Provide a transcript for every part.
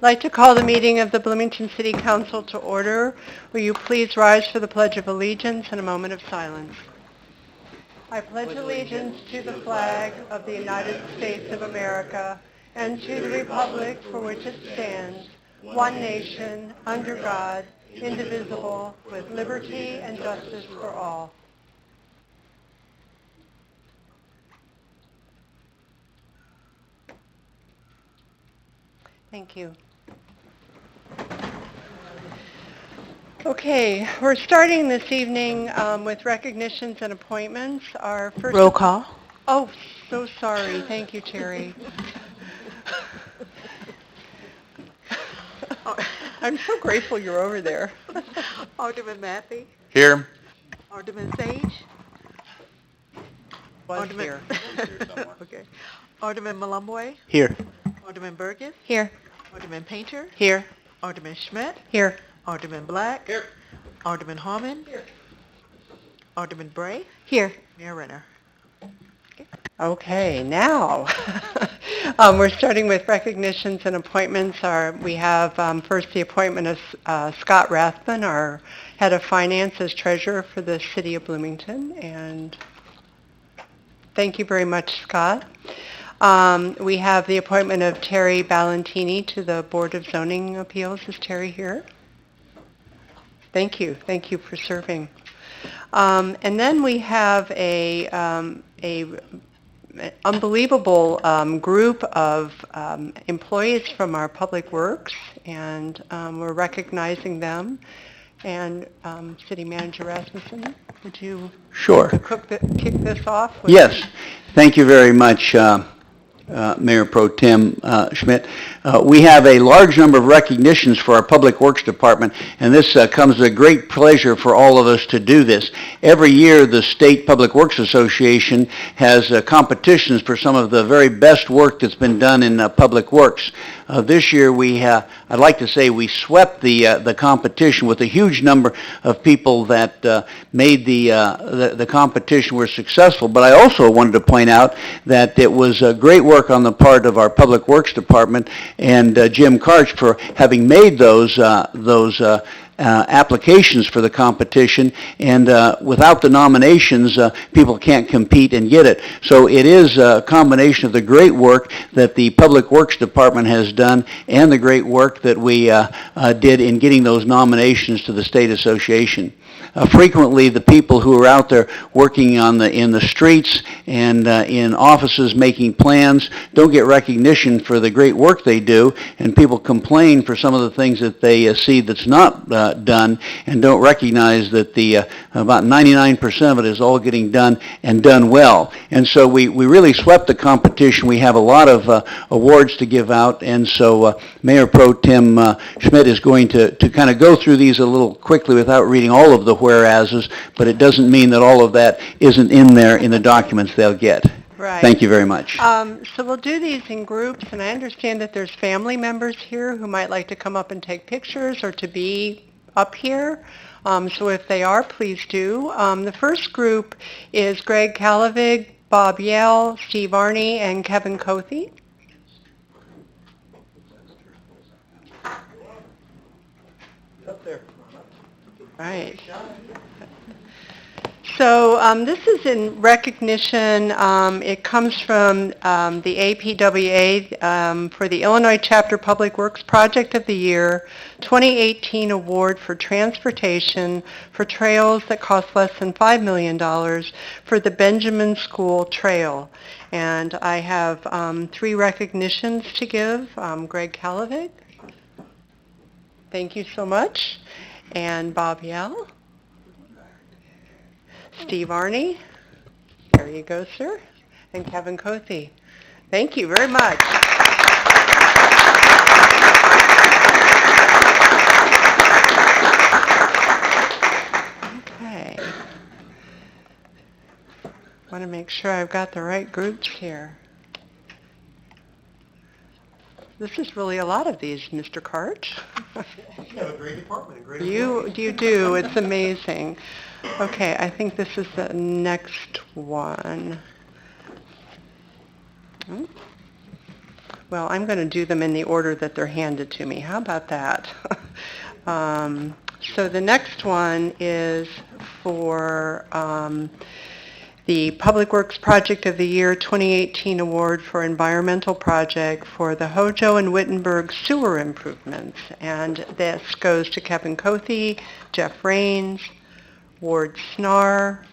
I'd like to call the meeting of the Bloomington City Council to order. Will you please rise for the Pledge of Allegiance and a moment of silence? I pledge allegiance to the flag of the United States of America and to the republic for which it stands, one nation, under God, indivisible, with liberty and justice for all. Thank you. Okay, we're starting this evening with recognitions and appointments. Our first Roll call. Oh, so sorry. Thank you, Terry. I'm so grateful you're over there. Alderman Mathey. Here. Alderman Sage. Was Alderman. here. Okay. Alderman Malumboy. Here. Alderman Burgess. Here. Alderman Painter. Here. Alderman Schmidt. Here. Alderman Black. Here. Alderman Harmon. Here. Alderman Bray. Here. Mayor Renner. Okay, now we're starting with recognitions and appointments. We have first the appointment of Scott Rathman, our head of finance, as treasurer for the city of Bloomington, and thank you very much, Scott. We have the appointment of Terry Ballantini to the Board of Zoning Appeals. Is Terry here? Thank you. Thank you for serving. And then we have a unbelievable group of employees from our public works, and we're recognizing them. And City Manager Rasmussen, would you kick this off? Yes, thank you very much, Mayor Pro Tem Schmidt. We have a large number of recognitions for our Public Works Department, and this comes with a great pleasure for all of us to do this. Every year, the State Public Works Association has competitions for some of the very best work that's been done in public works. This year, I'd like to say we swept the competition with a huge number of people that made the competition were successful. But I also wanted to point out that it was great work on the part of our Public Works Department and Jim Karch for having made those applications for the competition, and without the nominations, people can't compete and get it. So it is a combination of the great work that the Public Works Department has done and the great work that we did in getting those nominations to the State Association. Frequently, the people who are out there working in the streets and in offices making plans don't get recognition for the great work they do, and people complain for some of the things that they see that's not done, and don't recognize that about 99% of it is all getting done and done well. And so we really swept the competition. We have a lot of awards to give out, and so Mayor Pro Tem Schmidt is going to kind of go through these a little quickly without reading all of the whereases, but it doesn't mean that all of that isn't in there in the documents they'll get. Right. Thank you very much. So we'll do these in groups, and I understand that there's family members here who might like to come up and take pictures or to be up here. So if they are, please do. The first group is Greg Calavig, Bob Yell, Steve Arney, and Kevin Cothy. Up there. Right. So this is in recognition. It comes from the APWA for the Illinois Chapter Public Works Project of the Year 2018 Award for Transportation for Trails that cost less than $5 million for the Benjamin School Trail. And I have 3 recognitions to give. Greg Calavig. Thank you so much. And Bob Yell. Steve Arney. There you go, sir. And Kevin Cothy. Thank you very much. Okay. Want to make sure I've got the right groups here. This is really a lot of these, Mr. Karch. You have a great department, a great You do. It's amazing. Okay, I think this is the next one. Well, I'm going to do them in the order that they're handed to me. How about that? So the next one is for the Public Works Project of the Year 2018 Award for Environmental Project for the Hojo and Wittenberg sewer improvements. And this goes to Kevin Cothy, Jeff Rains, Ward Snar,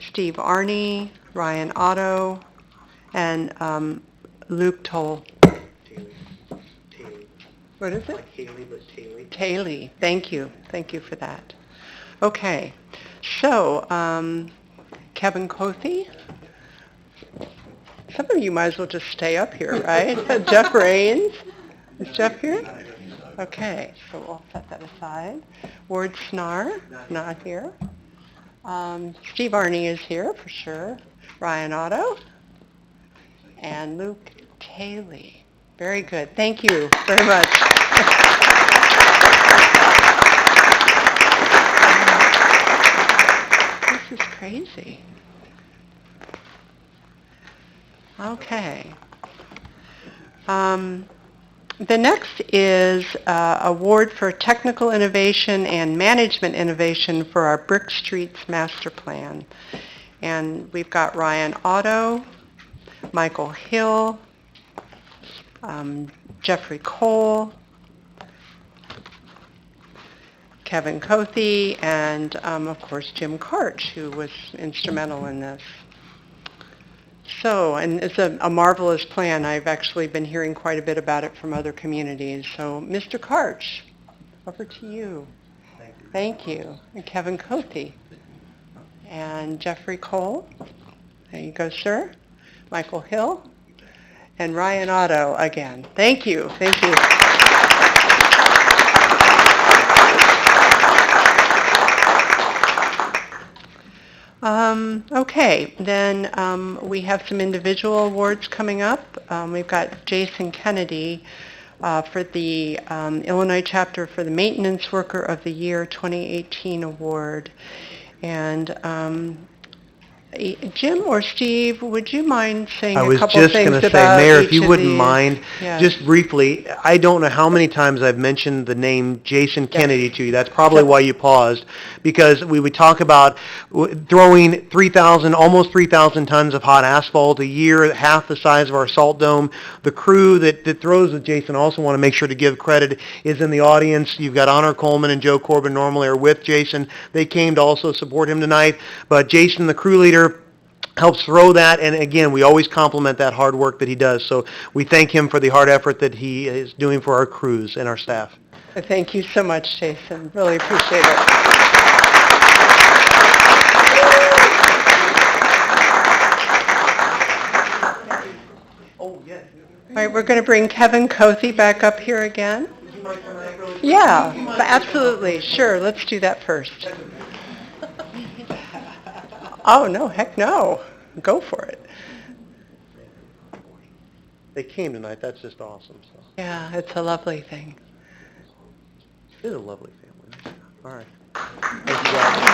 Steve Arney, Ryan Otto, and Luke Toll. What is it? Haley, but Haley. Taylor. Thank you. Thank you for that. Okay. So, Kevin Cothy. Some of you might as well just stay up here, right? Jeff Rains. Is Jeff here? Okay, so we'll set that aside. Ward Snar, not here. Steve Arney is here for sure. Ryan Otto. And Luke Taylor. Very good. Thank you very much. This is crazy. Okay. The next is award for technical innovation and management innovation for our Brick Streets Master Plan. And we've got Ryan Otto, Michael Hill, Jeffrey Cole, Kevin Cothy, and of course Jim Karch, who was instrumental in this. So, and it's a marvelous plan. I've actually been hearing quite a bit about it from other communities. So, Mr. Karch, over to you. Thank you. And Kevin Cothy. And Jeffrey Cole. There you go, sir. Michael Hill. And Ryan Otto again. Thank you. Thank you. Okay, then we have some individual awards coming up. We've got Jason Kennedy for the Illinois chapter for the Maintenance Worker of the Year 2018 award. And Jim or Steve, would you mind saying a couple things about I was just going to say, Mayor, if you wouldn't mind, Yeah. just briefly, I don't know how many times I've mentioned the name Jason Kennedy to you. That's probably why you paused, because we would talk about throwing 3,000, almost 3,000 tons of hot asphalt a year, half the size of our salt dome. The crew that throws with Jason, also want to make sure to give credit, is in the audience. You've got Honor Coleman and Joe Corbin normally are with Jason. They came to also support him tonight. But Jason, the crew leader, helps throw that, and again, we always compliment that hard work that he does. So we thank him for the hard effort that he is doing for our crews and our staff. Thank you so much, Jason. Really appreciate it. Oh, yeah. All right, we're going to bring Kevin Cothy back up here again. Would you mind coming out really quick? Yeah, absolutely. Sure, let's do that first. Oh, no, heck no. Go for it. They came tonight. That's just awesome. So Yeah, it's a lovely thing. it is a lovely family. All right. Thank you, guys.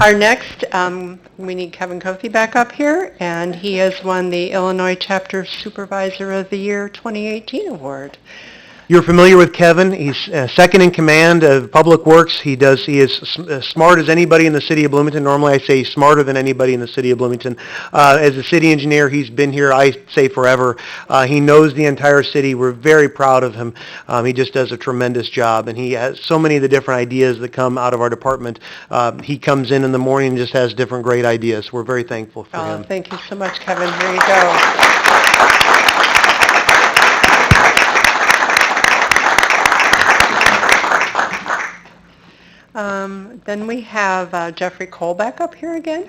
Our next, we need Kevin Cothy back up here, and he has won the Illinois Chapter Supervisor of the Year 2018 award. You're familiar with Kevin. He's second in command of Public Works. He is as smart as anybody in the city of Bloomington. Normally I say he's smarter than anybody in the city of Bloomington. As a city engineer, he's been here, I say, forever. He knows the entire city. We're very proud of him. He just does a tremendous job, and he has so many of the different ideas that come out of our department. He comes in the morning and just has different great ideas. We're very thankful for him. Thank you so much, Kevin. Here you go. Then we have Jeffrey Cole back up here again.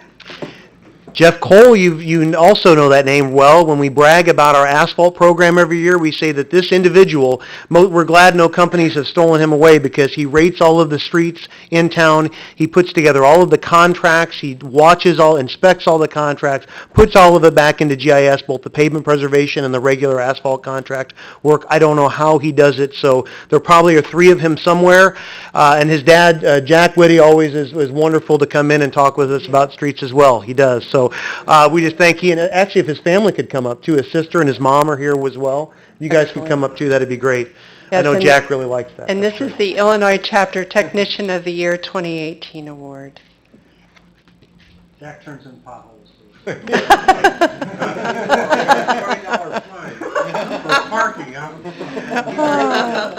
Jeff Cole, you also know that name well. When we brag about our asphalt program every year, we say that this individual, we're glad no companies have stolen him away, because he rates all of the streets in town. He puts together all of the contracts. He inspects all the contracts, puts all of it back into GIS, both the pavement preservation and the regular asphalt contract work. I don't know how he does it, so there probably are three of him somewhere. And his dad, Jack Whitty, always is wonderful to come in and talk with us about streets as well. He does. So So we just thank you. And actually, if his family could come up too, his sister and his mom are here as well. You guys could come up too. That'd be great. I Yes, know and- Jack really likes that. And this is the Illinois Chapter Technician of the Year 2018 Award. Jack turns in potholes. $20 fine. For parking, huh?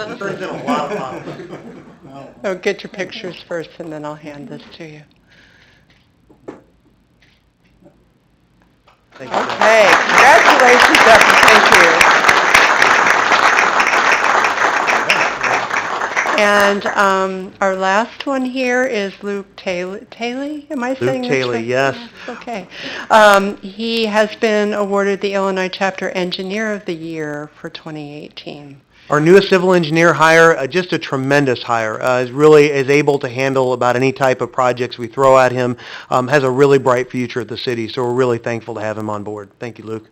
He turns in a lot of potholes. Oh, get your pictures first, and then I'll hand this to you. Thank you. Okay, congratulations, Justin. Thank you. And our last one here is Luke Taylor. Am I saying this Taylor, right? yes. Okay. He has been awarded the Illinois Chapter Engineer of the Year for 2018. Our newest civil engineer hire, just a tremendous hire, is able to handle about any type of projects we throw at him, has a really bright future at the city, so we're really thankful to have him on board. Thank you, Luke.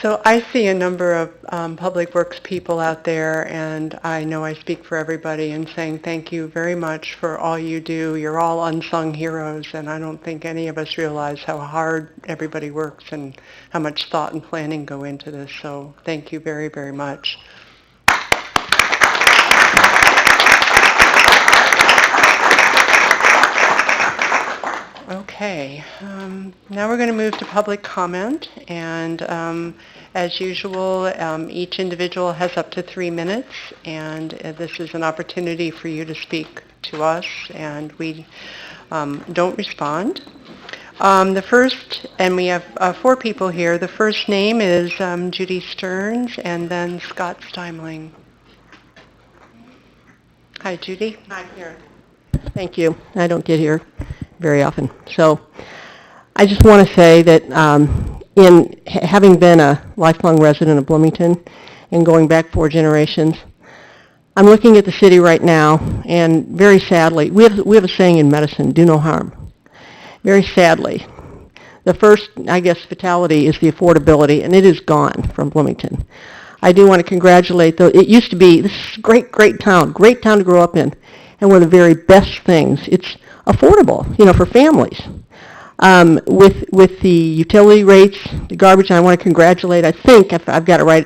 So I see a number of Public Works people out there, and I know I speak for everybody in saying thank you very much for all you do. You're all unsung heroes, and I don't think any of us realize how hard everybody works and how much thought and planning go into this. So thank you very, very much. Okay, now we're going to move to public comment, and as usual, each individual has up to 3 minutes, and this is an opportunity for you to speak to us, and we don't respond. The first, and we have 4 people here. The first name is Judy Stearns, and then Scott Steimling. Hi, Judy. Hi, Karen. Thank you. I don't get here very often. So I just want to say that in having been a lifelong resident of Bloomington and going back 4 generations, I'm looking at the city right now, and very sadly, we have a saying in medicine, do no harm. Very sadly, the first, I guess, fatality is the affordability, and it is gone from Bloomington. I do want to congratulate, though, it used to be, this is a great town to grow up in, and one of the very best things, it's affordable, for families. With the utility rates, the garbage, I want to congratulate, I think, if I've got it right,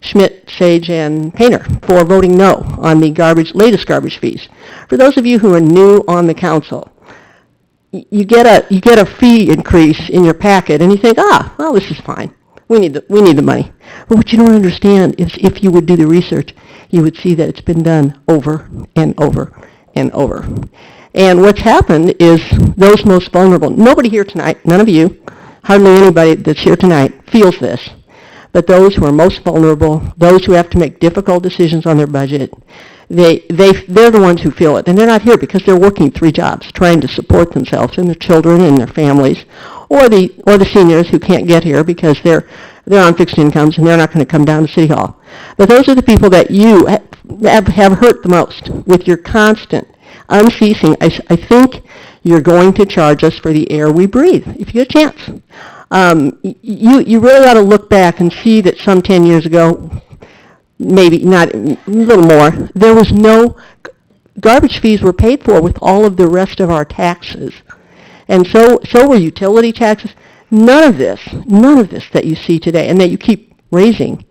Schmidt, Sage, and Painter for voting no on the latest garbage fees. For those of you who are new on the council, you get a fee increase in your packet, and you think, well, this is fine. We need the money. But what you don't understand is if you would do the research, you would see that it's been done over and over and over. And what's happened is those most vulnerable, nobody here tonight, none of you, hardly anybody that's here tonight feels this, but those who are most vulnerable, those who have to make difficult decisions on their budget, they're the ones who feel it. And they're not here because they're working 3 jobs, trying to support themselves and their children and their families, or the seniors who can't get here because they're on fixed incomes and they're not going to come down to City Hall. But those are the people that you have hurt the most with your constant, unceasing. I think you're going to charge us for the air we breathe, if you get a chance. You really ought to look back and see that some 10 years ago, maybe not, a little more, there was no, garbage fees were paid for with all of the rest of our taxes. And so were utility taxes. None of this that you see today and that you keep raising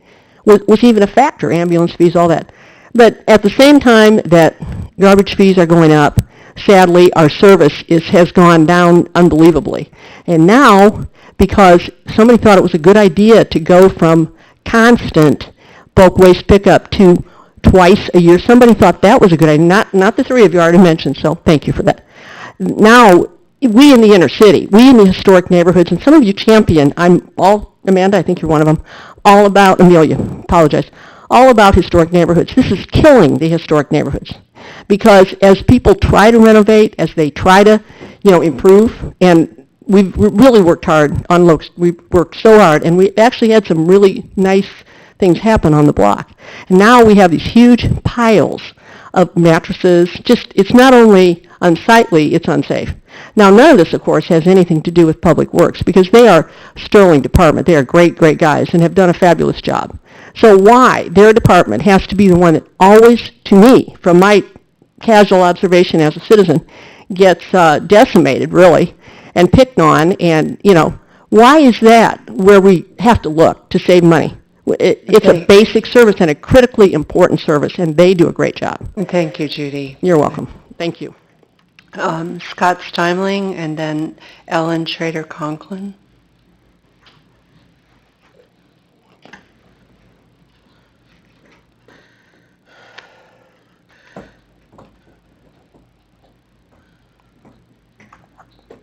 was even a factor, ambulance fees, all that. But at the same time that garbage fees are going up, sadly, our service has gone down unbelievably. And now, because somebody thought it was a good idea to go from constant bulk waste pickup to twice a year, somebody thought that was a good idea. Not the 3 of you already mentioned, so thank you for that. Now, we in the inner city, we in the historic neighborhoods, and some of you champion, Amanda, I think you're one of them, all about, Amelia, apologize, all about historic neighborhoods. This is killing the historic neighborhoods. Because as people try to renovate, as they try to, improve, and we've really worked hard on looks, we've worked so hard, and we actually had some really nice things happen on the block. And now we have these huge piles of mattresses. It's not only unsightly, it's unsafe. Now, none of this, of course, has anything to do with Public Works, because they are sterling department. They are great guys and have done a fabulous job. So why their department has to be the one that always, to me, from my casual observation as a citizen, gets decimated, really, and picked on, and, why is that where we have to look to save money? It's a Okay. basic service and a critically important service, and they do a great job. Thank you, Judy. You're welcome. Thank you. Scott Steimling and then Ellen Schrader Conklin.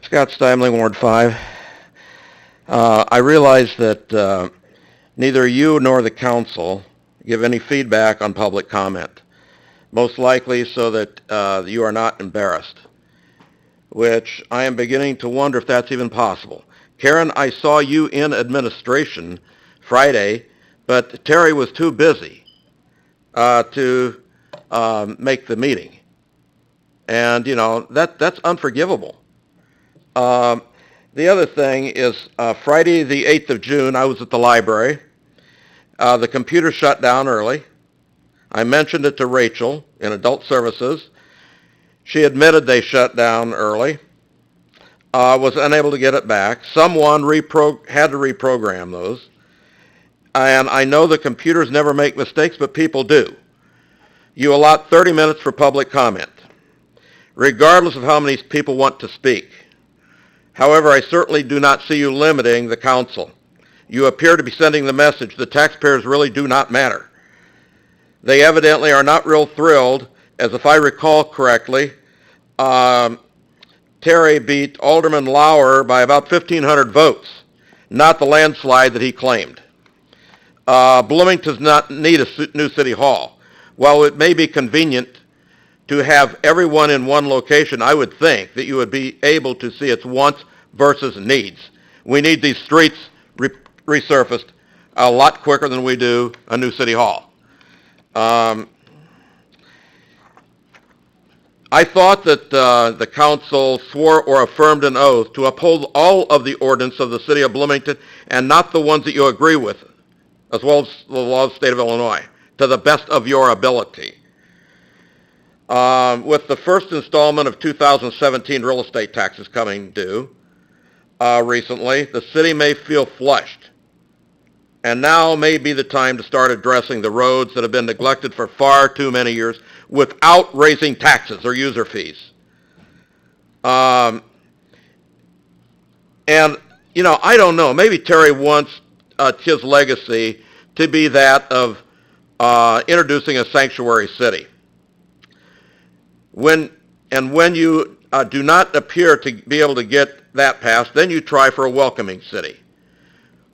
Scott Steimling, Ward 5. I realize that neither you nor the council give any feedback on public comment, most likely so that you are not embarrassed, which I am beginning to wonder if that's even possible. Karen, I saw you in administration Friday, but Terry was too busy to make the meeting. And, that's unforgivable. The other thing is Friday the 8th of June, I was at the library. The computer shut down early. I mentioned it to Rachel in Adult Services. She admitted they shut down early. Was unable to get it back. Someone had to reprogram those. And I know the computers never make mistakes, but people do. You allot 30 minutes for public comment, regardless of how many people want to speak. However, I certainly do not see you limiting the council. You appear to be sending the message the taxpayers really do not matter. They evidently are not real thrilled, as if I recall correctly, Terry beat Alderman Lauer by about 1,500 votes, not the landslide that he claimed. Bloomington does not need a new city hall. While it may be convenient to have everyone in one location, I would think that you would be able to see its wants versus needs. We need these streets resurfaced a lot quicker than we do a new city hall. I thought that the council swore or affirmed an oath to uphold all of the ordinances of the city of Bloomington and not the ones that you agree with, as well as the law of the state of Illinois, to the best of your ability. With the first installment of 2017 real estate taxes coming due recently, the city may feel flushed. And now may be the time to start addressing the roads that have been neglected for far too many years without raising taxes or user fees. And, I don't know, maybe Terry wants his legacy to be that of introducing a sanctuary city. When you do not appear to be able to get that passed, then you try for a welcoming city.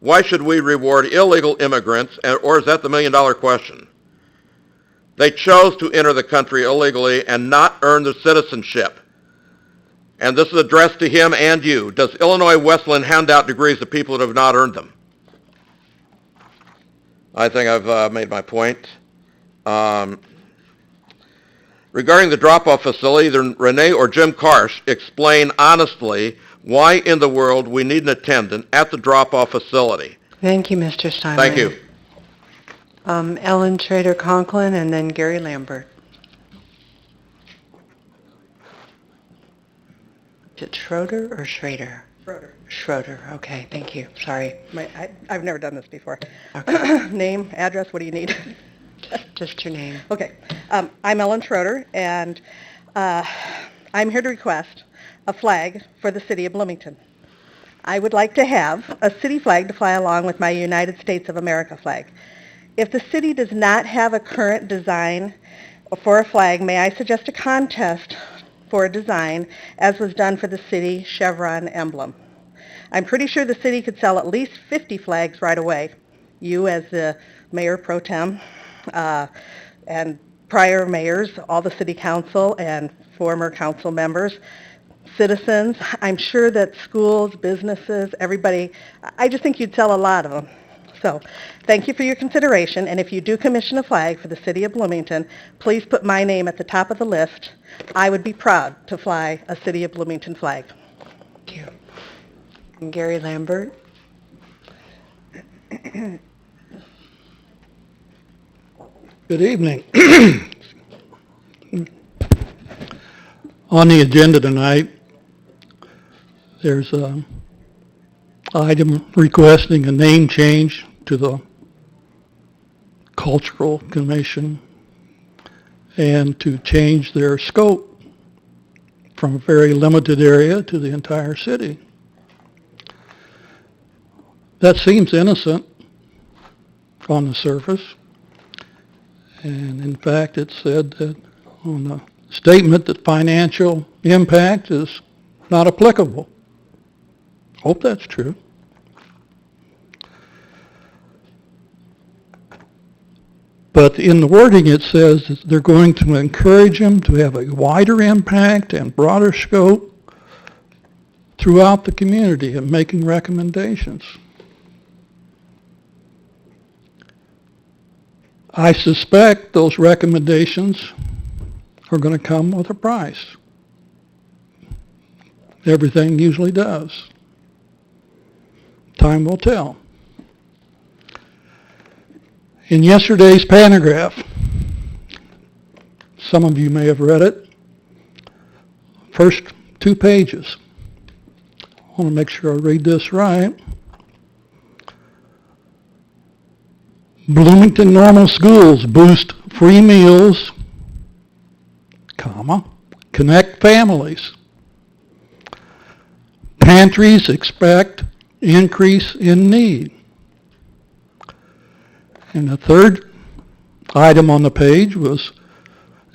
Why should we reward illegal immigrants, or is that the million-dollar question? They chose to enter the country illegally and not earn the citizenship. And this is addressed to him and you. Does Illinois Wesleyan hand out degrees to people that have not earned them? I think I've made my point. Regarding the drop-off facility, either Renee or Jim Karsh explain honestly why in the world we need an attendant at the drop-off facility. Thank you, Mr. Steinle. Thank you. Ellen Schrader Conklin and then Gary Lambert. Is it Schroeder or Schrader? Schroeder. Schroeder, okay, thank you, sorry. I've never done this before. Okay. Name, address, what do you need? Just your name. Okay. I'm Ellen Schroeder, and I'm here to request a flag for the city of Bloomington. I would like to have a city flag to fly along with my United States of America flag. If the city does not have a current design for a flag, may I suggest a contest for a design, as was done for the city chevron emblem? I'm pretty sure the city could sell at least 50 flags right away. You, as the mayor pro tem, and prior mayors, all the city council and former council members, citizens, I'm sure that schools, businesses, everybody, I just think you'd sell a lot of them. So, thank you for your consideration, and if you do commission a flag for the city of Bloomington, please put my name at the top of the list. I would be proud to fly a city of Bloomington flag. Thank you. And Gary Lambert? Good evening. On the agenda tonight, there's a item requesting a name change to the Cultural Commission and to change their scope from a very limited area to the entire city. That seems innocent on the surface. And in fact, it said that on the statement that financial impact is not applicable. Hope that's true. But in the wording, it says that they're going to encourage them to have a wider impact and broader scope throughout the community and making recommendations. I suspect those recommendations are going to come with a price. Everything usually does. Time will tell. In yesterday's paragraph, some of you may have read it, first 2 pages. I want to make sure I read this right. Bloomington Normal Schools boost free meals, comma, connect families. Pantries expect increase in need. And the third item on the page was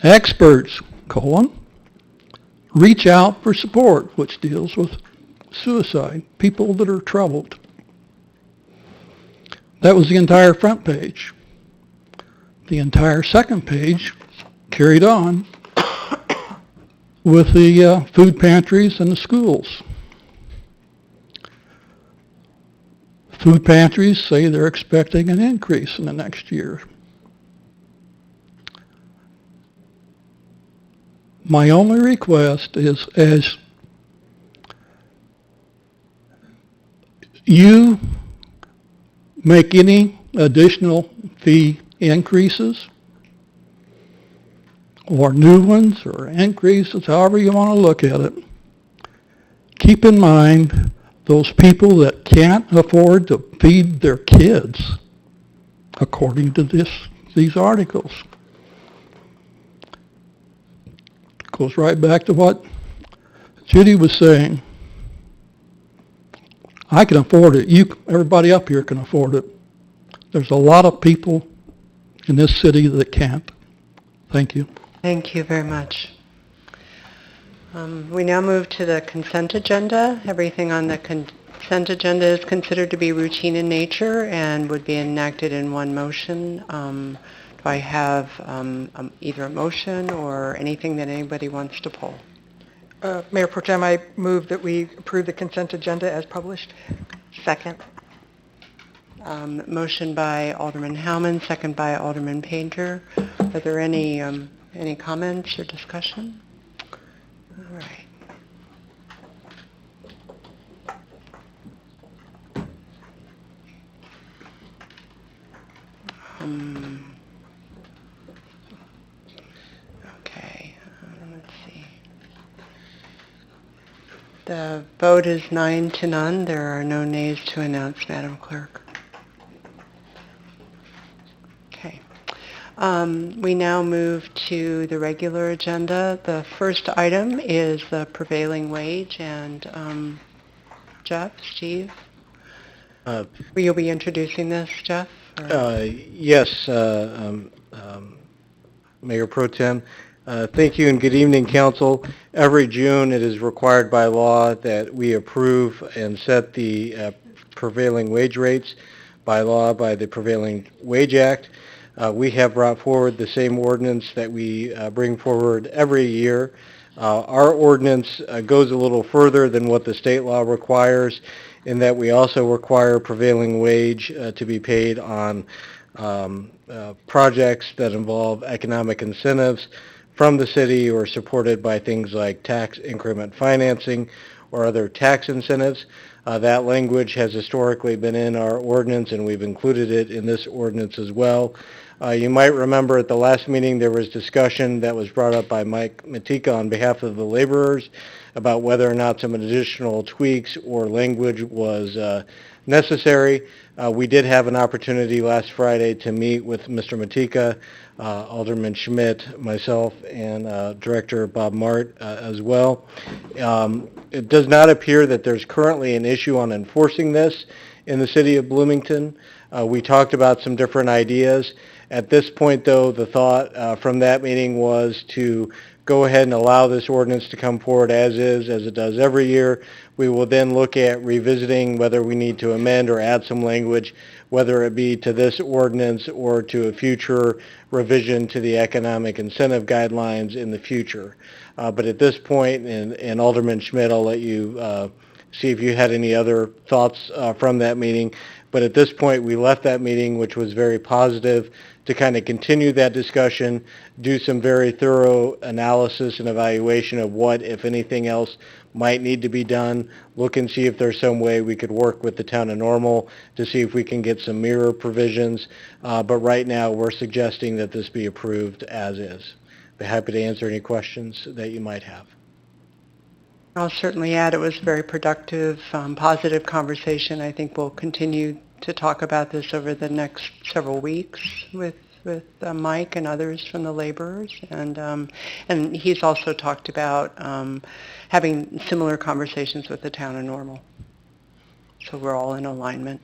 experts, reach out for support, which deals with suicide, people that are troubled. That was the entire front page. The entire second page carried on with the food pantries and the schools. Food pantries say they're expecting an increase in the next year. My only request is, as you make any additional fee increases or new ones or increases, however you want to look at it, keep in mind those people that can't afford to feed their kids, according to these articles. Goes right back to what Judy was saying. I can afford it. Everybody up here can afford it. There's a lot of people in this city that can't. Thank you. Thank you very much. We now move to the consent agenda. Everything on the consent agenda is considered to be routine in nature and would be enacted in one motion. Do I have either a motion or anything that anybody wants to pull? Mayor Pro Tem, I move that we approve the consent agenda as published. Second. Motion by Alderman Howman, second by Alderman Painter. Are there any comments or discussion? All right. Okay, let's see. The vote is 9-0. There are no nays to announce, Madam Clerk. Okay. We now move to the regular agenda. The first item is the prevailing wage, and Jeff, Steve, you'll be introducing this, Jeff? Yes, Mayor Pro Tem. Thank you and good evening, Council. Every June, it is required by law that we approve and set the prevailing wage rates by law by the Prevailing Wage Act. We have brought forward the same ordinance that we bring forward every year. Our ordinance goes a little further than what the state law requires, in that we also require prevailing wage to be paid on projects that involve economic incentives from the city or supported by things like tax increment financing or other tax incentives. That language has historically been in our ordinance, and we've included it in this ordinance as well. You might remember at the last meeting, there was discussion that was brought up by Mike Matika on behalf of the laborers about whether or not some additional tweaks or language was necessary. We did have an opportunity last Friday to meet with Mr. Matika, Alderman Schmidt, myself, and Director Bob Mart as well. It does not appear that there's currently an issue on enforcing this in the city of Bloomington. We talked about some different ideas. At this point, though, the thought from that meeting was to go ahead and allow this ordinance to come forward as is, as it does every year. We will then look at revisiting whether we need to amend or add some language, whether it be to this ordinance or to a future revision to the economic incentive guidelines in the future. But at this point, and Alderman Schmidt, I'll let you see if you had any other thoughts from that meeting. But at this point, we left that meeting, which was very positive, to kind of continue that discussion, do some very thorough analysis and evaluation of what, if anything else, might need to be done, look and see if there's some way we could work with the town of Normal to see if we can get some mirror provisions. But right now, we're suggesting that this be approved as is. Be happy to answer any questions that you might have. I'll certainly add it was a very productive, positive conversation. I think we'll continue to talk about this over the next several weeks with Mike and others from the laborers. And he's also talked about having similar conversations with the town of Normal. So we're all in alignment.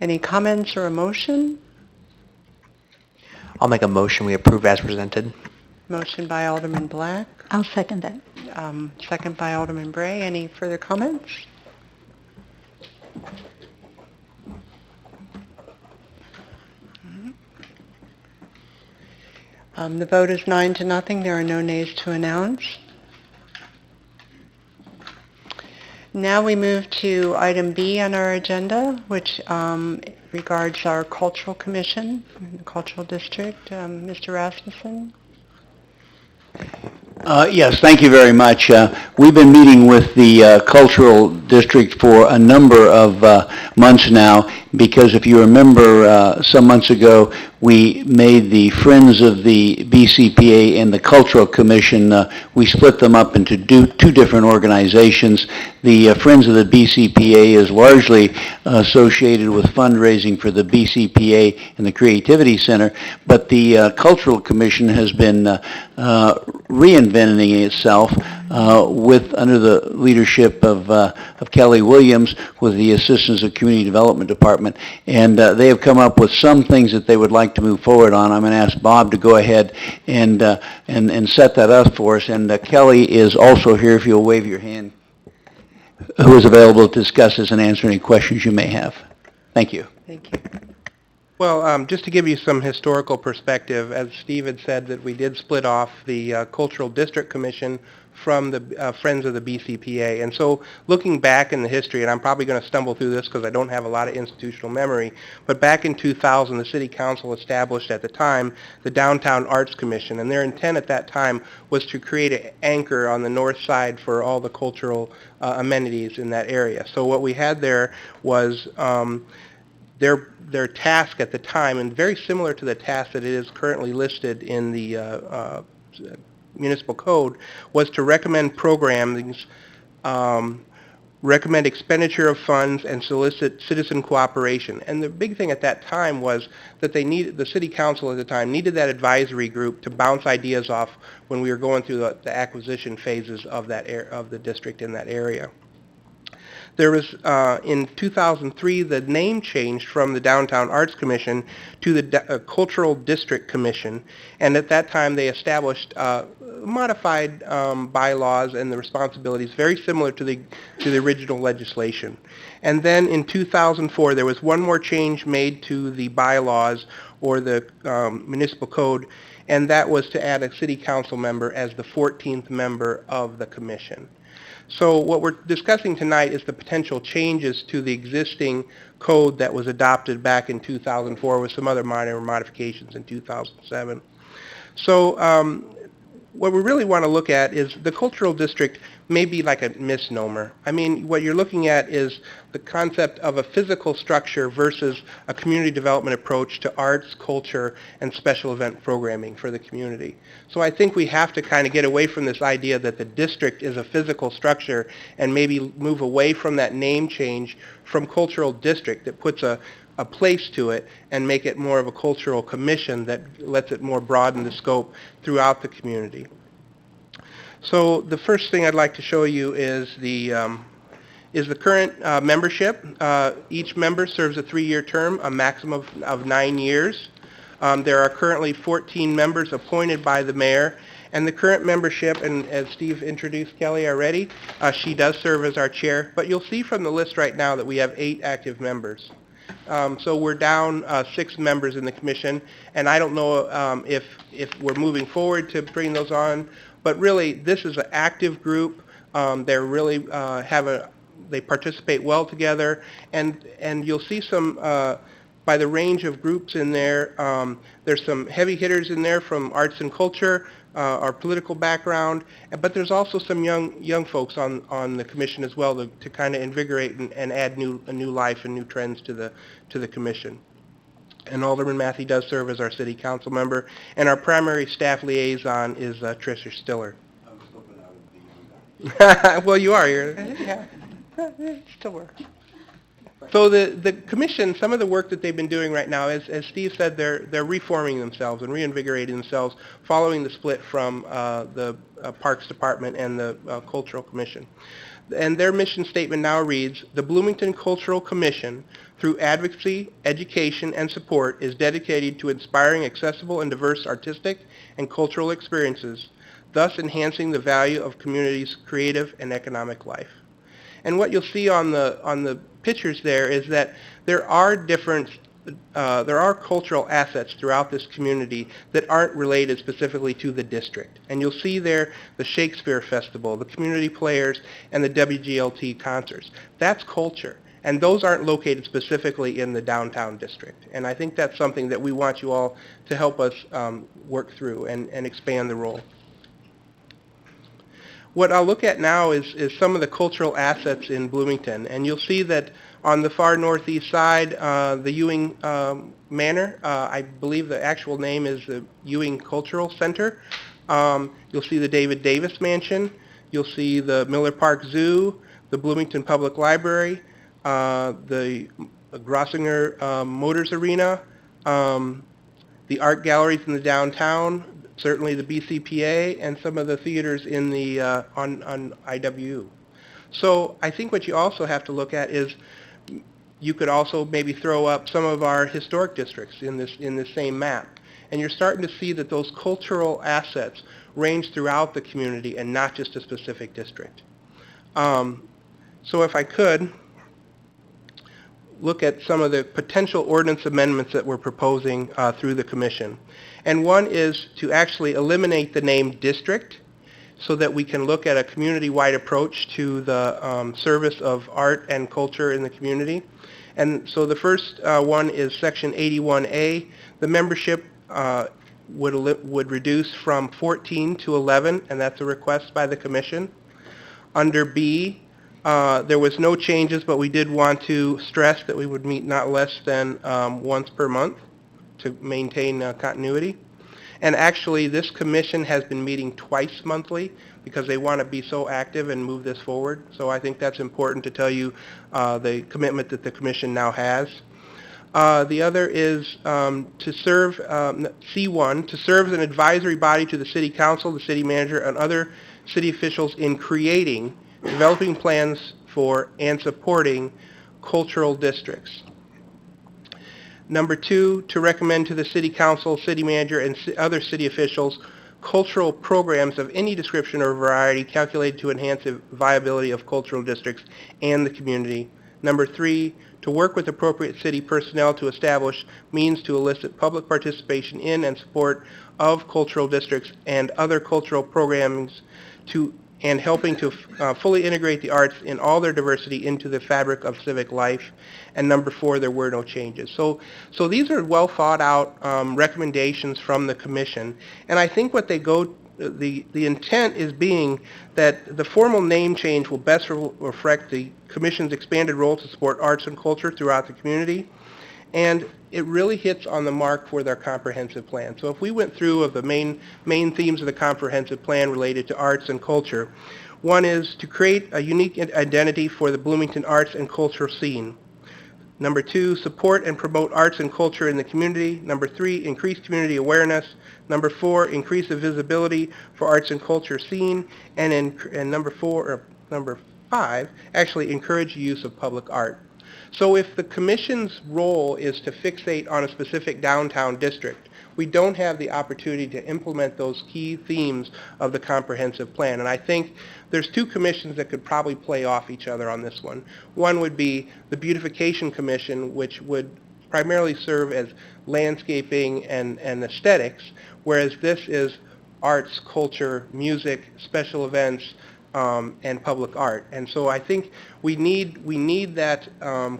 Any comments or a motion? I'll make a motion we approve as presented. Motion by Alderman Black, I'll second that. second by Alderman Bray. Any further comments? The vote is 9-0. There are no nays to announce. Now we move to item B on our agenda, which regards our Cultural Commission, the Cultural District. Mr. Rasmussen? Yes, thank you very much. We've been meeting with the Cultural District for a number of months now, because if you remember, some months ago, we made the Friends of the BCPA and the Cultural Commission, we split them up into two different organizations. The Friends of the BCPA is largely associated with fundraising for the BCPA and the Creativity Center, but the Cultural Commission has been reinventing itself under the leadership of Kelly Williams with the assistance of Community Development Department, and they have come up with some things that they would like to move forward on. I'm going to ask Bob to go ahead and set that up for us, and Kelly is also here if you'll wave your hand, who is available to discuss this and answer any questions you may have. Thank you. Thank you. Well, just to give you some historical perspective, as Steve had said, that we did split off the Cultural District Commission from the Friends of the BCPA. And so looking back in the history, and I'm probably going to stumble through this because I don't have a lot of institutional memory, but back in 2000, the City Council established at the time the Downtown Arts Commission, and their intent at that time was to create an anchor on the north side for all the cultural amenities in that area. So what we had there was their task at the time, and very similar to the task that it is currently listed in the municipal code, was to recommend programs, recommend expenditure of funds, and solicit citizen cooperation. And the big thing at that time was that the city council at the time needed that advisory group to bounce ideas off when we were going through the acquisition phases of of the district in that area. There was, in 2003, the name changed from the Downtown Arts Commission to the Cultural District Commission, and at that time they established modified bylaws and the responsibilities very similar to the original legislation. And then in 2004, there was one more change made to the bylaws or the municipal code, and that was to add a city council member as the 14th member of the commission. So what we're discussing tonight is the potential changes to the existing code that was adopted back in 2004 with some other minor modifications in 2007. So what we really want to look at is the cultural district may be like a misnomer. I mean, what you're looking at is the concept of a physical structure versus a community development approach to arts, culture, and special event programming for the community. So I think we have to kind of get away from this idea that the district is a physical structure and maybe move away from that name change from cultural district that puts a place to it and make it more of a cultural commission that lets it more broaden the scope throughout the community. So the first thing I'd like to show you is the current membership. Each member serves a 3-year term, a maximum of 9 years. There are currently 14 members appointed by the mayor, and the current membership, and as Steve introduced Kelly already, she does serve as our chair, but you'll see from the list right now that we have 8 active members. So we're down 6 members in the commission, and I don't know if we're moving forward to bring those on, but really this is an active group. They're really they participate well together, and you'll see some by the range of groups in there. There's some heavy hitters in there from arts and culture, our political background, but there's also some young folks on the commission as well to kind of invigorate and add a new life and new trends to the commission. And Alderman Matthew does serve as our city council member, and our primary staff liaison is Tricia Stiller. Well, you are. Yeah. It still works. So the commission, some of the work that they've been doing right now, as Steve said, they're reforming themselves and reinvigorating themselves following the split from the Parks Department and the Cultural Commission. And their mission statement now reads, "The Bloomington Cultural Commission, through advocacy, education, and support, is dedicated to inspiring accessible and diverse artistic and cultural experiences, thus enhancing the value of communities' creative and economic life." And what you'll see on the pictures there is that there are cultural assets throughout this community that aren't related specifically to the district. And you'll see there the Shakespeare Festival, the community players, and the WGLT concerts. That's culture. And those aren't located specifically in the downtown district. And I think that's something that we want you all to help us work through and expand the role. What I'll look at now is some of the cultural assets in Bloomington, and you'll see that on the far northeast side, the Ewing Manor, I believe the actual name is the Ewing Cultural Center. You'll see the David Davis Mansion. You'll see the Miller Park Zoo, the Bloomington Public Library, the Grossinger Motors Arena, the art galleries in the downtown, certainly the BCPA, and some of the theaters in the on IWU. So I think what you also have to look at is you could also maybe throw up some of our historic districts in this same map. And you're starting to see that those cultural assets range throughout the community and not just a specific district. So if I could look at some of the potential ordinance amendments that we're proposing through the commission. And one is to actually eliminate the name district so that we can look at a community-wide approach to the service of art and culture in the community. And so the first one is Section 81A. The membership would reduce from 14 to 11, and that's a request by the commission. Under B, there was no changes, but we did want to stress that we would meet not less than once per month to maintain continuity. And actually, this commission has been meeting twice monthly because they want to be so active and move this forward. So I think that's important to tell you the commitment that the commission now has. The other is to serve, C1, to serve as an advisory body to the city council, the city manager, and other city officials in creating, developing plans for, and supporting cultural districts. Number 2, to recommend to the city council, city manager, and other city officials cultural programs of any description or variety calculated to enhance the viability of cultural districts and the community. Number 3, to work with appropriate city personnel to establish means to elicit public participation in and support of cultural districts and other cultural programs and helping to fully integrate the arts in all their diversity into the fabric of civic life. And number 4, there were no changes. So these are well thought out recommendations from the commission. And I think what they go the intent is being that the formal name change will best reflect the Commission's expanded role to support arts and culture throughout the community, and it really hits on the mark for their comprehensive plan. So if we went through of the main themes of the comprehensive plan related to arts and culture, one is to create a unique identity for the Bloomington arts and culture scene. Number 2, support and promote arts and culture in the community. Number 3, increase community awareness. Number 4, increase the visibility for arts and culture scene. And number 5, actually encourage the use of public art. So if the commission's role is to fixate on a specific downtown district, we don't have the opportunity to implement those key themes of the comprehensive plan. And I think there's 2 commissions that could probably play off each other on this one. One would be the Beautification Commission, which would primarily serve as landscaping and aesthetics, whereas this is arts, culture, music, special events, and public art. And so I think we need that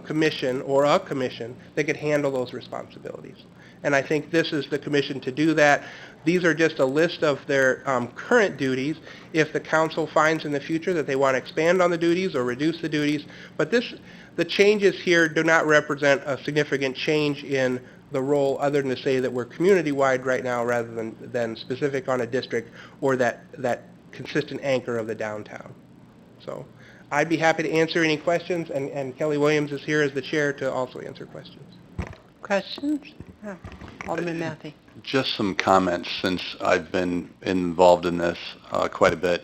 commission or a commission that could handle those responsibilities. And I think this is the commission to do that. These are just a list of their current duties. If the council finds in the future that they want to expand on the duties or reduce the duties, but the changes here do not represent a significant change in the role other than to say that we're community-wide right now rather than specific on a district or that consistent anchor of the downtown. So I'd be happy to answer any questions, and Kelly Williams is here as the chair to also answer questions. Questions? Yeah. Alderman Matthey. Just some comments since I've been involved in this quite a bit.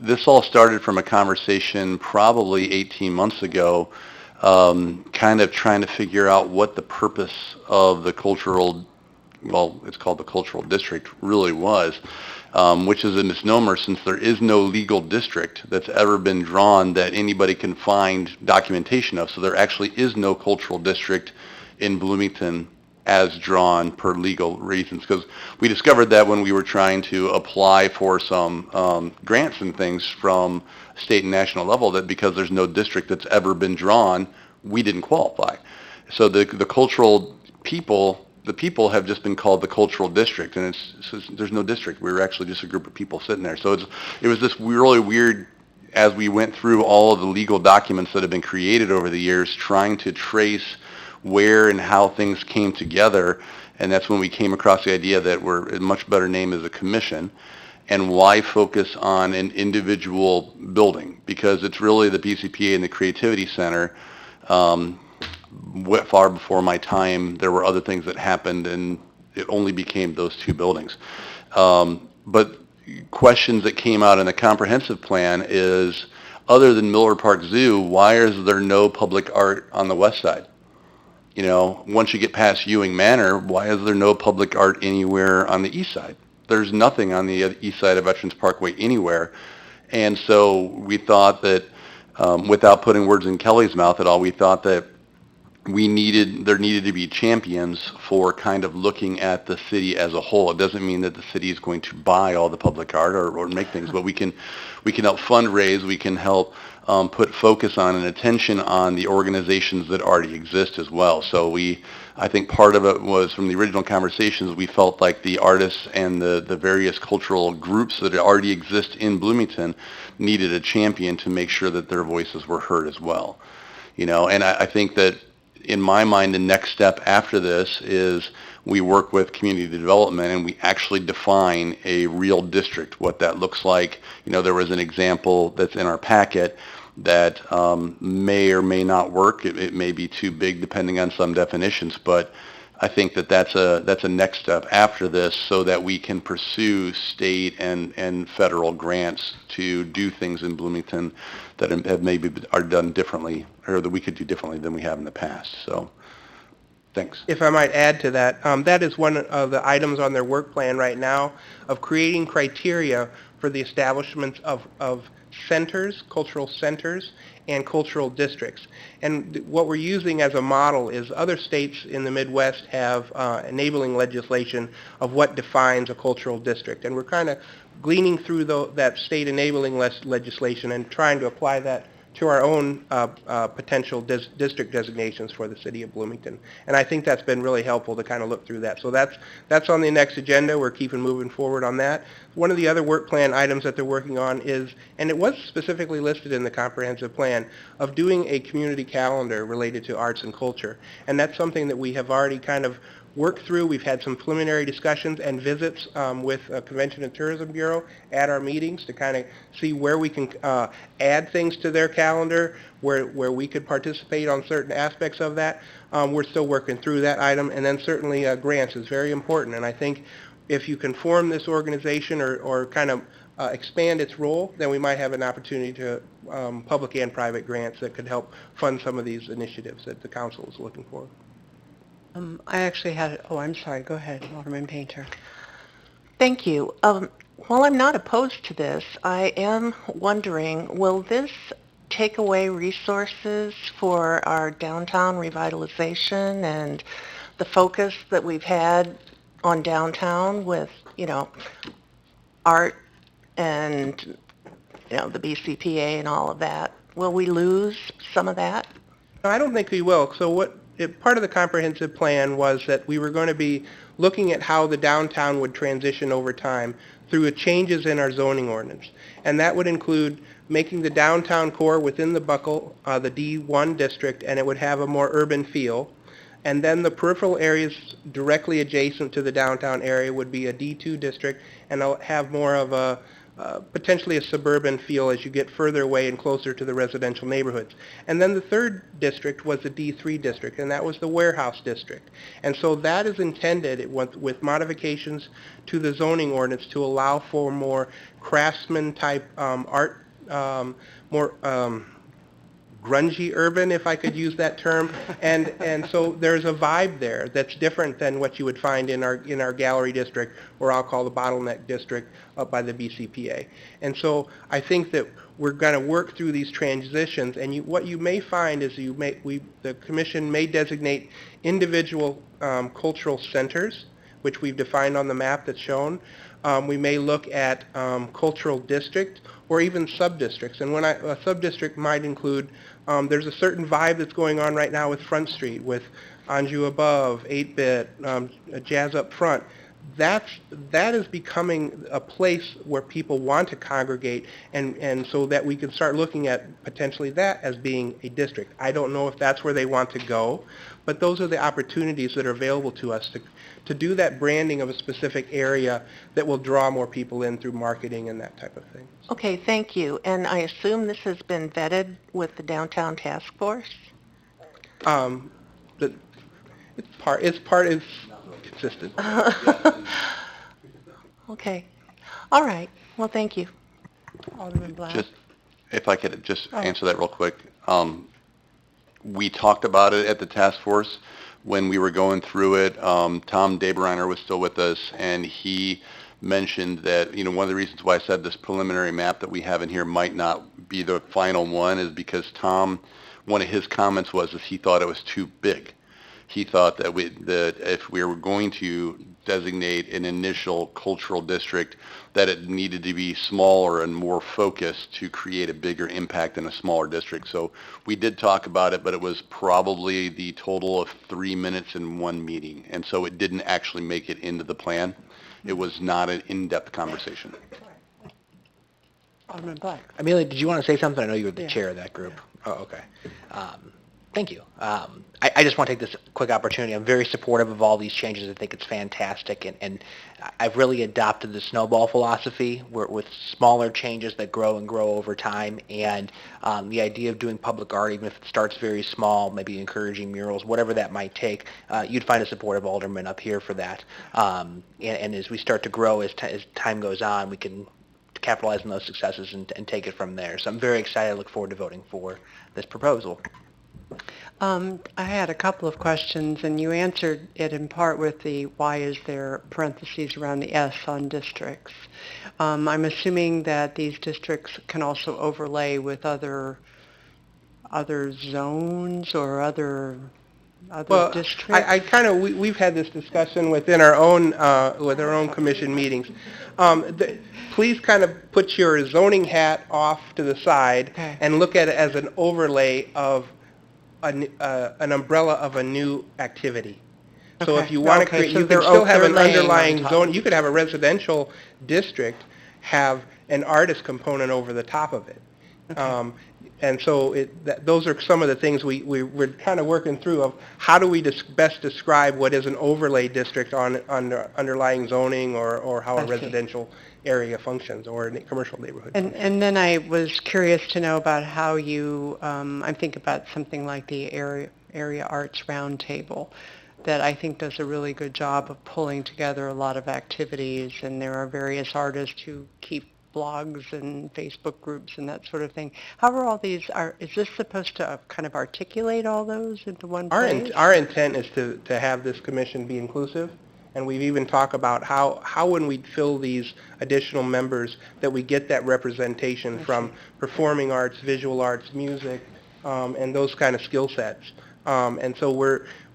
This all started from a conversation probably 18 months ago, kind of trying to figure out what the purpose of the cultural, well, it's called the cultural district, really was, which is a misnomer since there is no legal district that's ever been drawn that anybody can find documentation of. So there actually is no cultural district in Bloomington as drawn per legal reasons, because we discovered that when we were trying to apply for some grants and things from state and national level, that because there's no district that's ever been drawn, we didn't qualify. So the cultural people, the people have just been called the cultural district, and there's no district. We were actually just a group of people sitting there. So it was this really weird, as we went through all of the legal documents that have been created over the years, trying to trace where and how things came together, and that's when we came across the idea that we're a much better name as a commission. And why focus on an individual building? Because it's really the PCPA and the Creativity Center. Far before my time, there were other things that happened, and it only became those 2 buildings. But questions that came out in the comprehensive plan is, other than Miller Park Zoo, why is there no public art on the west side? You know, once you get past Ewing Manor, why is there no public art anywhere on the east side? There's nothing on the east side of Veterans Parkway anywhere. And so we thought that, without putting words in Kelly's mouth at all, we thought that there needed to be champions for kind of looking at the city as a whole. It doesn't mean that the city is going to buy all the public art or make things, but we can help fundraise, we can help put focus on and attention on the organizations that already exist as well. So I think part of it was, from the original conversations, we felt like the artists and the various cultural groups that already exist in Bloomington needed a champion to make sure that their voices were heard as well. You know, and I think that, in my mind, the next step after this is we work with community development and we actually define a real district, what that looks like. You know, there was an example that's in our packet that may or may not work. It may be too big depending on some definitions, but I think that that's a next step after this, so that we can pursue state and federal grants to do things in Bloomington that have maybe are done differently, or that we could do differently than we have in the past. So, thanks. If I might add to that, that is one of the items on their work plan right now, of creating criteria for the establishment of centers, cultural centers, and cultural districts. And what we're using as a model is other states in the Midwest have enabling legislation of what defines a cultural district. And we're kind of gleaning through that state enabling legislation and trying to apply that our own potential district designations for the city of Bloomington. And I think that's been really helpful to kind of look through that. So that's on the next agenda. We're keeping moving forward on that. One of the other work plan items that they're working on is, and it was specifically listed in the comprehensive plan, of doing a community calendar related to arts and culture. And that's something that we have already kind of worked through. We've had some preliminary discussions and visits with Convention and Tourism Bureau at our meetings to kind of see where we can add things to their calendar, where we could participate on certain aspects of that. We're still working through that item. And then certainly grants is very important. And I think if you can form this organization or kind of expand its role, then we might have an opportunity to public and private grants that could help fund some of these initiatives that the council is looking for. I actually had, oh, I'm sorry, go ahead, Alderman Painter. Thank you. While I'm not opposed to this, I am wondering, will this take away resources for our downtown revitalization and the focus that we've had on downtown with, art and, the BCPA and all of that? Will we lose some of that? No, I don't think we will. So part of the comprehensive plan was that we were going to be looking at how the downtown would transition over time through changes in our zoning ordinance. And that would include making the downtown core within the Buckle, the D1 district, and it would have a more urban feel. And then the peripheral areas directly adjacent to the downtown area would be a D2 district, and it'll have more of a potentially a suburban feel as you get further away and closer to the residential neighborhoods. And then the third district was the D3 district, and that was the warehouse district. And so that is intended with modifications to the zoning ordinance to allow for more craftsman type art, more grungy urban, if I could use that term, and so there's a vibe there that's different than what you would find in our gallery district, or I'll call the bottleneck district up by the BCPA. And so I think that we're going to work through these transitions, and what you may find is the commission may designate individual cultural centers, which we've defined on the map that's shown. We may look at cultural district or even sub-districts. And a sub-district might include, there's a certain vibe that's going on right now with Front Street, with Anjou Above, 8-Bit, Jazz Up Front. That is becoming a place where people want to congregate, and so that we can start looking at potentially that as being a district. I don't know if that's where they want to go, but those are the opportunities that are available to us to do that branding of a specific area that will draw more people in through marketing and that type of thing. Okay, thank you. And I assume this has been vetted with the downtown task force? It's consistent. Okay. All right. Well, thank you. Alderman Black. Just, if I could just answer that real quick. We talked about it at the task force when we were going through it. Tom Daberiner was still with us, and he mentioned that, one of the reasons why I said this preliminary map that we have in here might not be the final one is because one of his comments was he thought it was too big. He thought that if we were going to designate an initial cultural district, that it needed to be smaller and more focused to create a bigger impact in a smaller district. So we did talk about it, but it was probably the total of 3 minutes in one meeting. And so it didn't actually make it into the plan. It was not an in-depth conversation. Alderman Black. Amelia, did you want to say something? I know you were the Yeah. chair of that group. Oh, okay. Thank you. I just want to take this quick opportunity. I'm very supportive of all these changes. I think it's fantastic, and I've really adopted the snowball philosophy with smaller changes that grow and grow over time, and the idea of doing public art, even if it starts very small, maybe encouraging murals, whatever that might take, you'd find a supportive alderman up here for that. And as we start to grow, as time goes on, we can capitalize on those successes and take it from there. So I'm very excited. I look forward to voting for this proposal. I had a couple of questions, and you answered it in part with the why is there parentheses around the S on districts. I'm assuming that these districts can also overlay with other zones or other other Well, districts? I kind of, we've had this discussion within with our own commission meetings. Please kind of put your zoning hat off to the side Okay. and look at it as an overlay of an umbrella of a new activity. So if Okay. you want to Okay, create, so you can they're still have they're an laying on underlying top. zone, you could have a residential district, have an artist component over the top of it. Okay. And so those are some of the things we're kind of working through of how do we best describe what is an overlay district on underlying zoning or how I a see. residential area functions or a commercial neighborhood And, functions. and then I was curious to know about how you, I think about something like the Area Arts Roundtable, that I think does a really good job of pulling together a lot of activities, and there are various artists who keep blogs and Facebook groups and that sort of thing. How are all these, is this supposed to kind of articulate all those into one place? Our intent is to have this commission be inclusive, and we've even talked about how when we fill these additional members, that we get that representation I from see. performing arts, visual arts, music, and those kind of skill sets. And so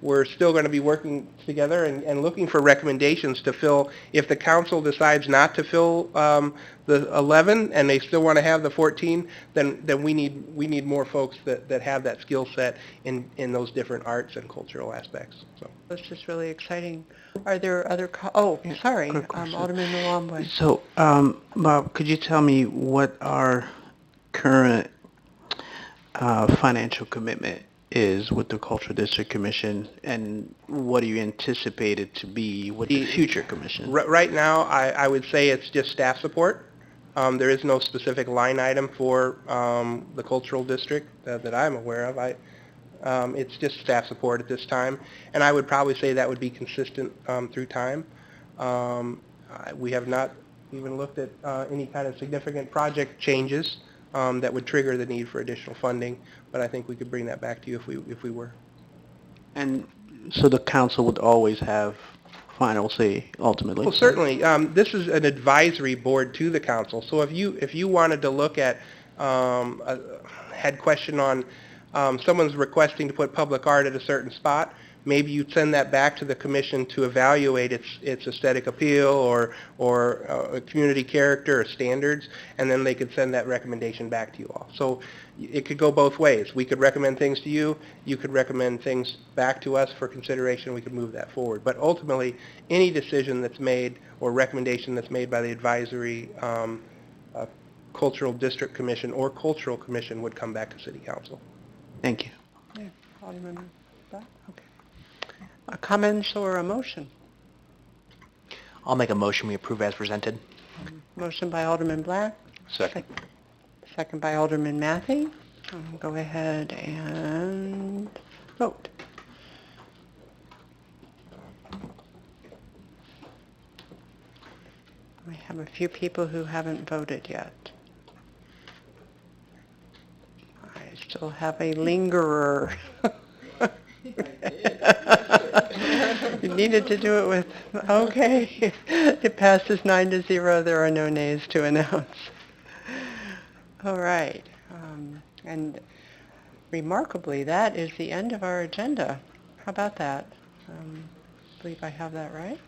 we're still going to be working together and looking for recommendations to fill. If the council decides not to fill the 11 and they still want to have the 14, then we need more folks that have that skill set in those different arts and cultural aspects. So. This is really exciting. Are there other, oh, sorry, quick question. Alderman Malomboy. So, Bob, could you tell me what our current financial commitment is with the Cultural District Commission, and what do you anticipate it to be with the future commission? Right now, I would say it's just staff support. There is no specific line item for the cultural district that I'm aware of. It's just staff support at this time, and I would probably say that would be consistent through time. We have not even looked at any kind of significant project changes that would trigger the need for additional funding, but I think we could bring that back to you if we were. And so the council would always have final say ultimately? Well, certainly. This is an advisory board to the council, so if you wanted to look at, had question on, someone's requesting to put public art at a certain spot, maybe you'd send that back to the commission to evaluate its aesthetic appeal or community character or standards, and then they could send that recommendation back to you all. So it could go both ways. We could recommend things to you, you could recommend things back to us for consideration, we could move that forward. But ultimately, any decision that's made or recommendation that's made by the advisory cultural district commission or cultural commission would come back to city council. Thank you. Yeah, Alderman Black, okay. Comments or a motion? I'll make a motion we approve as presented. Motion by Alderman Black, Second. second by Alderman Matthey. Go ahead and vote. We have a few people who haven't voted yet. I still have a lingerer. You needed to do it with, okay. It passes 9-0. There are no nays to announce. All right. And remarkably, that is the end of our agenda. How about that? I believe I have that right.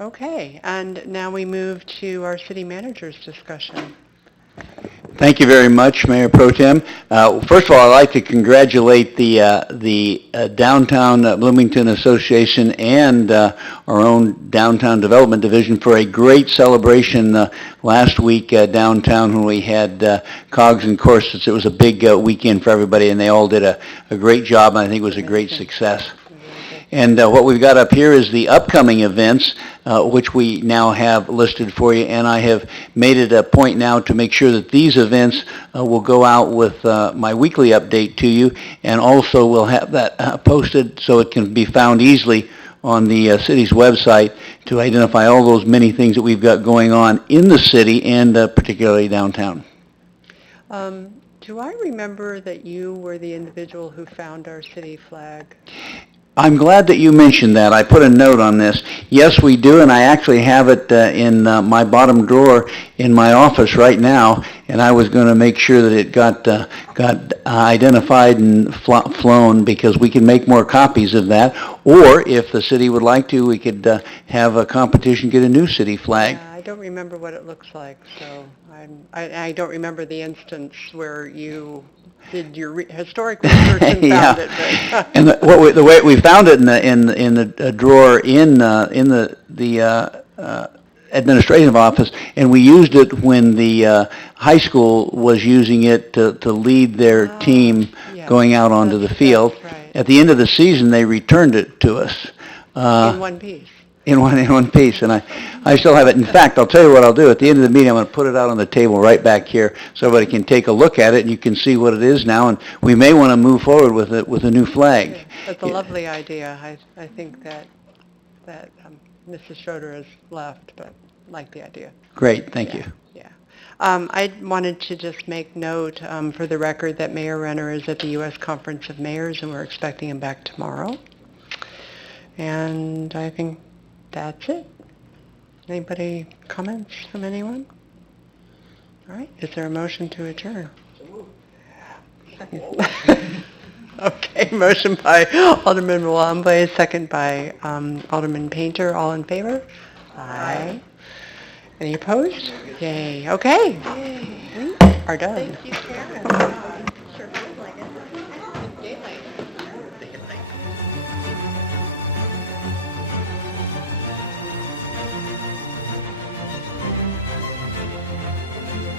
Okay, and now we move to our city manager's discussion. Thank you very much, Mayor Pro Tem. First of all, I'd like to congratulate the Downtown Bloomington Association and our own Downtown Development Division for a great celebration last week downtown when we had Cogs and Corsets. It was a big weekend for everybody, and they all did a great job, and I think it was a great success. And what we've got up here is the upcoming events, which we now have listed for you, and I have made it a point now to make sure that these events will go out with my weekly update to you, and also we'll have that posted so it can be found easily on the city's website to identify all those many things that we've got going on in the city and particularly downtown. Do I remember that you were the individual who found our city flag? I'm glad that you mentioned that. I put a note on this. Yes, we do, and I actually have it in my bottom drawer in my office right now, and I was going to make sure that it got identified and flown, because we can make more copies of that. Or if the city would like to, we could have a competition, get a new city flag. Yeah, I don't remember what it looks like, so I don't remember the instance where you did your historic research and Yeah. found it, but. And the way we found it in the drawer in the administrative office, and we used it when the high school was using it to lead their team Yeah, going out onto the that's field. right. At the end of the season, they returned it to us. In one piece. In one piece, and I still have it. In fact, I'll tell you what I'll do. At the end of the meeting, I'm going to put it out on the table right back here so everybody can take a look at it, and you can see what it is now, and we may want to move forward with it, with a new flag. That's a lovely idea. I think that Mrs. Schroeder has left, but I like the idea. Great, thank you. Yeah. I wanted to just make note for the record that Mayor Renner is at the U.S. Conference of Mayors, and we're expecting him back tomorrow. And I think that's it. Anybody, comments from anyone? All right, is there a motion to adjourn? Okay, motion by Alderman Wallenblay, second by Alderman Painter. All in favor? Aye. Any opposed? Yay. Okay. We are done. Thank you, Karen.